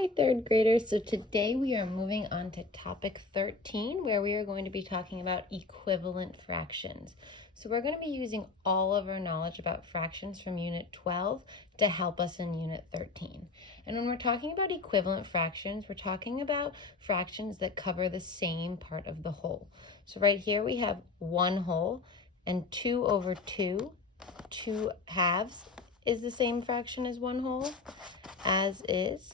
Hi, third graders. So today we are moving on to topic 13, where we are going to be talking about equivalent fractions. So we're going to be using all of our knowledge about fractions from Unit 12 to help us in Unit 13. And when we're talking about equivalent fractions, we're talking about fractions that cover the same part of the whole. So right here we have 1 whole, and 2 over 2, 2 halves is the same fraction as 1 whole, as is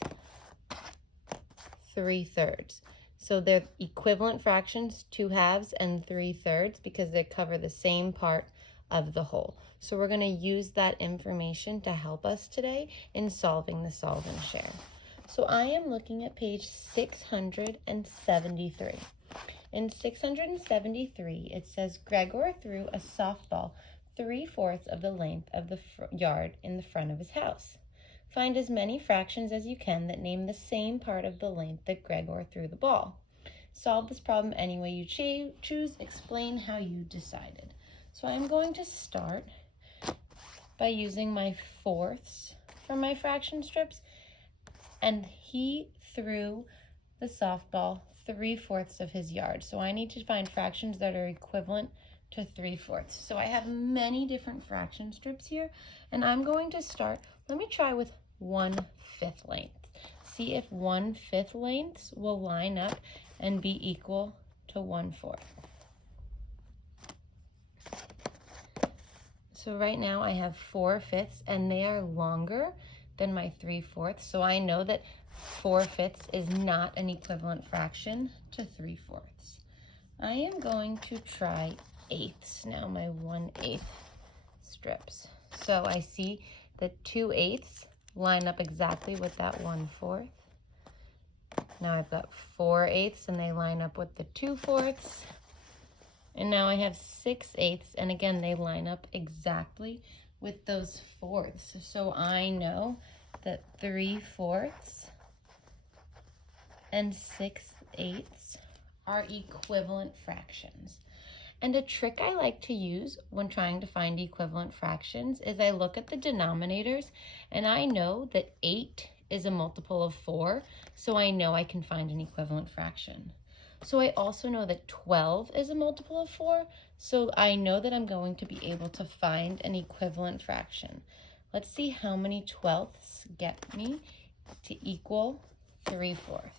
3/3. So they're equivalent fractions, 2 halves and 3/3, because they cover the same part of the whole. So we're going to use that information to help us today in solving the solve and share. So I am looking at page 673. In 673, it says Gregor threw a softball 3/4 of the length of the yard in the front of his house. Find as many fractions as you can that name the same part of the length that Gregor threw the ball. Solve this problem any way you choose. Explain how you decided. So I'm going to start by using my fourths for my fraction strips, and he threw the softball 3/4 of his yard. So I need to find fractions that are equivalent to 3/4. So I have many different fraction strips here, and I'm going to start, let me try with 1/5 length. See if 1/5 lengths will line up and be equal to 1/4. So right now I have 4/5, and they are longer than my 3/4. So I know that 4/5 is not an equivalent fraction to 3/4. I am going to try 1/8 now, my 1/8 strips. So I see that 2/8 line up exactly with that 1/4. Now I've got 4/8, and they line up with the 2/4. And now I have 6/8, and again, they line up exactly with those fourths. So I know that 3/4 and 6/8 are equivalent fractions. And a trick I like to use when trying to find equivalent fractions is I look at the denominators, and I know that 8 is a multiple of 4, so I know I can find an equivalent fraction. So I also know that 12 is a multiple of 4, so I know that I'm going to be able to find an equivalent fraction. Let's see how many 12ths get me to equal 3/4.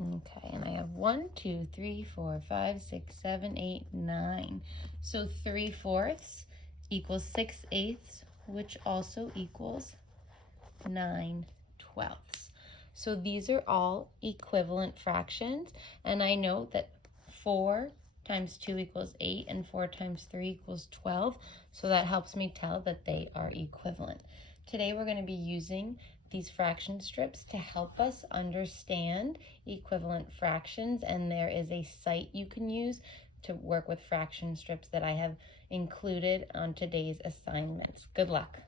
Okay, and I have 1, 2, 3, 4, 5, 6, 7, 8, 9. So 3/4 equals 6/8, which also equals 9/12. So these are all equivalent fractions, and I know that 4 times 2 equals 8, and 4 times 3 equals 12, so that helps me tell that they are equivalent. Today we're going to be using these fraction strips to help us understand equivalent fractions, and there is a site you can use to work with fraction strips that I have included on today's assignments. Good luck.